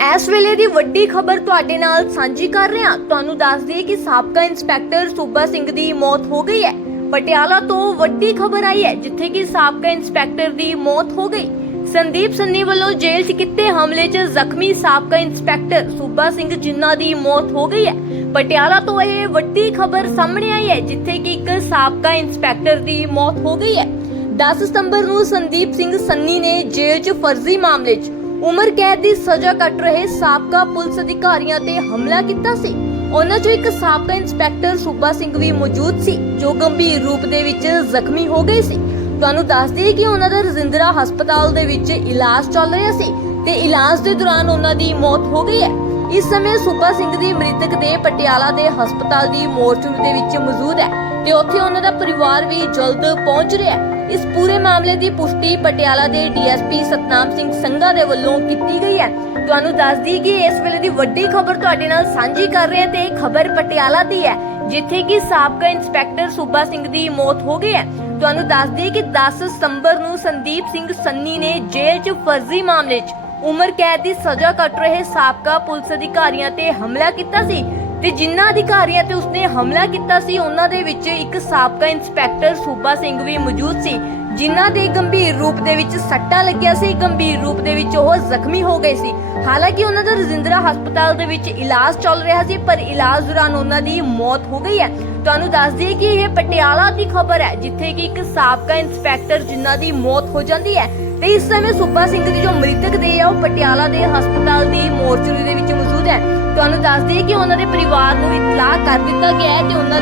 ਇਸ ਵੇਲੇ ਦੀ ਵੱਡੀ ਖਬਰ ਤੁਹਾਡੇ ਨਾਲ ਸਾਂਝੀ ਕਰ ਰਹੇ ਹਾਂ। ਤੁਹਾਨੂੰ ਦੱਸ ਦਈਏ ਕਿ ਸਾਬਕਾ ਇੰਸਪੈਕਟਰ ਸੂਬਾ ਸਿੰਘ ਦੀ ਮੌਤ ਹੋ ਗਈ ਹੈ। ਪਟਿਆਲਾ ਤੋਂ ਵੱਡੀ ਖਬਰ ਆਈ ਹੈ, ਜਿੱਥੇ ਕਿ ਸਾਬਕਾ ਇੰਸਪੈਕਟਰ ਦੀ ਮੌਤ ਹੋ ਗਈ। ਸੰਦੀਪ ਸੰਨੀ ਵੱਲੋਂ ਜੇਲ੍ਹ 'ਚ ਕੀਤੇ ਹਮਲੇ 'ਚ ਜ਼ਖਮੀ ਸਾਬਕਾ ਇੰਸਪੈਕਟਰ ਸੂਬਾ ਸਿੰਘ ਜਿੰਨਾ ਦੀ ਮੌਤ ਹੋ ਗਈ ਹੈ। ਪਟਿਆਲਾ ਤੋਂ ਇਹ ਵੱਡੀ ਖਬਰ ਸਾਹਮਣੇ ਆਈ ਹੈ, ਜਿੱਥੇ ਕਿ ਇੱਕ ਸਾਬਕਾ ਇੰਸਪੈਕਟਰ ਦੀ ਮੌਤ ਹੋ ਗਈ ਹੈ। 10 ਸਤੰਬਰ ਨੂੰ ਸੰਦੀਪ ਸਿੰਘ ਸੰਨੀ ਨੇ ਜੇਲ੍ਹ 'ਚ ਫਰਜ਼ੀ ਮਾਮਲੇ 'ਚ ਉਮਰ ਕੈਦ ਦੀ ਸਜ਼ਾ ਕੱਟ ਰਹੇ ਸਾਬਕਾ ਪੁਲਿਸ ਅਧਿਕਾਰੀਆਂ ਤੇ ਹਮਲਾ ਕੀਤਾ ਸੀ। ਉਹਨਾਂ 'ਚੋਂ ਇੱਕ ਸਾਬਕਾ ਇੰਸਪੈਕਟਰ ਸੂਬਾ ਸਿੰਘ ਵੀ ਮੌਜੂਦ ਸੀ, ਜੋ ਗੰਭੀਰ ਰੂਪ ਦੇ ਵਿੱਚ ਜ਼ਖਮੀ ਹੋ ਗਏ ਸੀ। ਤੁਹਾਨੂੰ ਦੱਸ ਦਈਏ ਕਿ ਉਹਨਾਂ ਦਾ ਰਜਿੰਦਰਾ ਹਸਪਤਾਲ ਦੇ ਵਿੱਚ ਇਲਾਜ ਚੱਲ ਰਿਹਾ ਸੀ ਤੇ ਇਲਾਜ ਦੇ ਦੌਰਾਨ ਉਹਨਾਂ ਦੀ ਮੌਤ ਹੋ ਗਈ ਹੈ। ਇਸ ਸਮੇਂ ਸੂਬਾ ਸਿੰਘ ਦੀ ਮ੍ਰਿਤਕ ਦੇ ਪਟਿਆਲਾ ਦੇ ਹਸਪਤਾਲ ਦੀ ਮੋਰਚਰੀ ਦੇ ਵਿੱਚ ਮੌਜੂਦ ਹੈ ਤੇ ਉੱਥੇ ਉਹਨਾਂ ਦਾ ਪਰਿਵਾਰ ਵੀ ਜਲਦ ਪਹੁੰਚ ਰਿਹਾ ਹੈ। ਇਸ ਪੂਰੇ ਮਾਮਲੇ ਦੀ ਪੁਸ਼ਟੀ ਪਟਿਆਲਾ ਦੇ ਡੀਐਸਪੀ ਸਤਨਾਮ ਸਿੰਘ ਸੰਘਾ ਦੇ ਵੱਲੋਂ ਕੀਤੀ ਗਈ ਹੈ। ਤੁਹਾਨੂੰ ਦੱਸ ਦਈਏ ਕਿ ਇਸ ਵੇਲੇ ਦੀ ਵੱਡੀ ਖਬਰ ਤੁਹਾਡੇ ਨਾਲ ਸਾਂਝੀ ਕਰ ਰਹੇ ਹਾਂ ਤੇ ਇਹ ਖਬਰ ਪਟਿਆਲਾ ਦੀ ਹੈ, ਜਿੱਥੇ ਕਿ ਸਾਬਕਾ ਇੰਸਪੈਕਟਰ ਸੂਬਾ ਸਿੰਘ ਦੀ ਮੌਤ ਹੋ ਗਈ ਹੈ। ਤੁਹਾਨੂੰ ਦੱਸ ਦਈਏ ਕਿ 10 ਸਤੰਬਰ ਨੂੰ ਸੰਦੀਪ ਸਿੰਘ ਸੰਨੀ ਨੇ ਜੇਲ੍ਹ 'ਚ ਫਰਜ਼ੀ ਮਾਮਲੇ 'ਚ ਉਮਰ ਕੈਦ ਦੀ ਸਜ਼ਾ ਕੱਟ ਰਹੇ ਸਾਬਕਾ ਪੁਲਿਸ ਅਧਿਕਾਰੀਆਂ ਤੇ ਹਮਲਾ ਕੀਤਾ ਸੀ। ਤੇ ਜਿਨ੍ਹਾਂ ਅਧਿਕਾਰੀਆਂ ਤੇ ਉਸਨੇ ਹਮਲਾ ਕੀਤਾ ਸੀ, ਉਹਨਾਂ ਦੇ ਵਿੱਚ ਇੱਕ ਸਾਬਕਾ ਇੰਸਪੈਕਟਰ ਸੂਬਾ ਸਿੰਘ ਵੀ ਮੌਜੂਦ ਸੀ, ਜਿਨ੍ਹਾਂ ਦੇ ਗੰਭੀਰ ਰੂਪ ਦੇ ਵਿੱਚ ਸੱਟਾਂ ਲੱਗਿਆ ਸੀ, ਗੰਭੀਰ ਰੂਪ ਦੇ ਵਿੱਚ ਉਹ ਜ਼ਖਮੀ ਹੋ ਗਏ ਸੀ। ਹਾਲਾਂਕਿ ਉਹਨਾਂ ਦਾ ਰਜਿੰਦਰਾ ਹਸਪਤਾਲ ਦੇ ਵਿੱਚ ਇਲਾਜ ਚੱਲ ਰਿਹਾ ਸੀ, ਪਰ ਇਲਾਜ ਦੌਰਾਨ ਉਹਨਾਂ ਦੀ ਮੌਤ ਹੋ ਗਈ ਹੈ। ਤੁਹਾਨੂੰ ਦੱਸ ਦਈਏ ਕਿ ਇਹ ਪਟਿਆਲਾ ਦੀ ਖਬਰ ਹੈ, ਜਿੱਥੇ ਕਿ ਇੱਕ ਸਾਬਕਾ ਇੰਸਪੈਕਟਰ ਜਿਨ੍ਹਾਂ ਦੀ ਮੌਤ ਹੋ ਜਾਂਦੀ ਹੈ ਤੇ ਇਸ ਸਮੇਂ ਸੂਬਾ ਸਿੰਘ ਦੀ ਜੋ ਮ੍ਰਿਤਕ ਦੇ ਆ, ਉਹ ਪਟਿਆਲਾ ਦੇ ਹਸਪਤਾਲ ਦੀ ਮੋਰਚਰੀ ਦੇ ਵਿੱਚ ਮੌਜੂਦ ਹੈ। ਤੁਹਾਨੂੰ ਦੱਸ ਦਈਏ ਕਿ ਉਹਨਾਂ ਦੇ ਪਰਿਵਾਰ ਨੂੰ ਇਤਲਾਹ ਕਰ ਦਿੱਤਾ ਗਿਆ ਹੈ ਤੇ ਉਹਨਾਂ